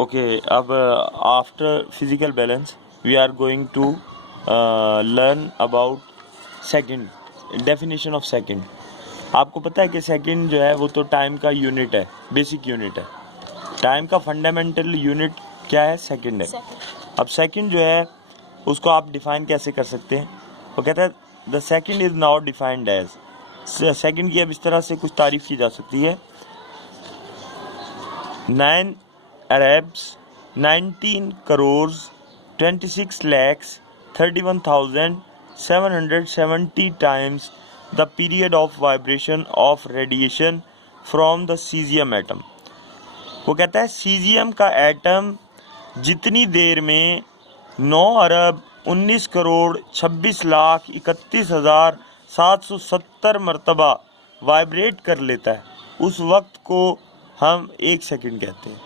Okay, अब after physical balance, we are going to learn about second, definition of second. आपको पता है कि सेकंड जो है वो तो टाइम का यूनिट है, बेसिक यूनिट है. टाइम का फंडामेंटल यूनिट क्या है? सेकंड है. अब सेकंड जो है उसको आप डिफाइन कैसे कर सकते हैं? वो कहता है the second is now defined as. Second की अब इस तरह से कुछ तारीफ की जा सकती है. 9 Arabs, 19 crores, 26 lakhs, 31,770 times the period of vibration of radiation from the cesium atom. वो कहता है सीजियम का एटम जितनी देर में 9 अरब 19 करोड़ 26 लाख 31,770 मरतबा वाइब्रेट कर लेता है, उस वक्त को हम 1 सेकंड कहते हैं.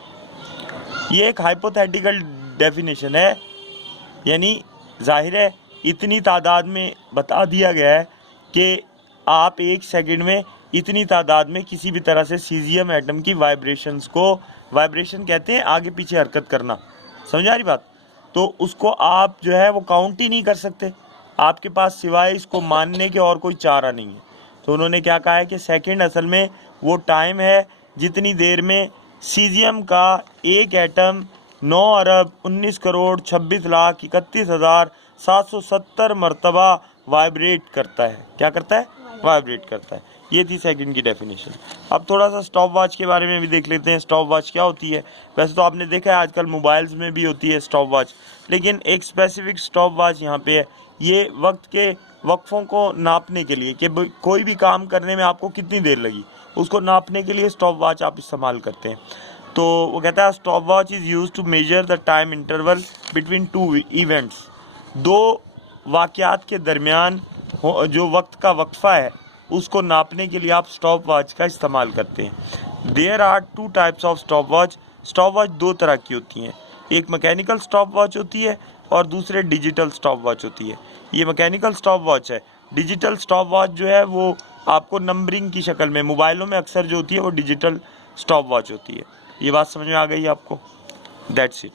ये एक हाइपोथेटिकल डेफिनेशन है, यानी जाहिर है इतनी तादाद में बता दिया गया है कि आप 1 सेकंड में इतनी तादाद में किसी भी तरह से सीजियम एटम की वाइब्रेशंस को, वाइब्रेशन कहते हैं आगे पीछे हरकत करना, समझ आ रही बात? तो उसको आप जो है वो काउंट ही नहीं कर सकते, आपके पास सिवाय इसको मानने के और कोई चारा नहीं है. तो उन्होंने क्या कहा है कि सेकंड असल में वो टाइम है जितनी देर में सीजियम का एक एटम 9 अरब 19 करोड़ 26 लाख 31,770 मरतबा वाइब्रेट करता है. क्या करता है? वाइब्रेट करता है. ये थी सेकंड की डेफिनेशन. अब थोड़ा सा स्टॉप वॉच के बारे में भी देख लेते हैं. स्टॉप वॉच क्या होती है? वैसे तो आपने देखा है आजकल मोबाइल्स में भी होती है स्टॉप वॉच, लेकिन एक स्पेसिफिक स्टॉप वॉच यहाँ पे है. ये वक्त के वक्फों को नापने के लिए कि कोई भी काम करने में आपको कितनी देर लगी, उसको नापने के लिए स्टॉप वॉच आप इस्तेमाल करते हैं. तो वो कहता है stop watch is use to measure the time interval between two events. दो वाक़यात के दरमियान जो वक्त का वक्फा है उसको नापने के लिए आप स्टॉप वॉच का इस्तेमाल करते हैं. There are 2 types of stop watch. Stop watch 2 तरह की होती हैं. एक मैकेनिकल स्टॉप वॉच होती है और दूसरे डिजिटल स्टॉप वॉच होती है. ये मैकेनिकल स्टॉप वॉच है. डिजिटल स्टॉप वॉच जो है वो आपको नंबरिंग की शक्ल में, मोबाइलों में अक्सर जो होती है वो डिजिटल स्टॉप वॉच होती है. ये बात समझ में आ गई आपको? That's it.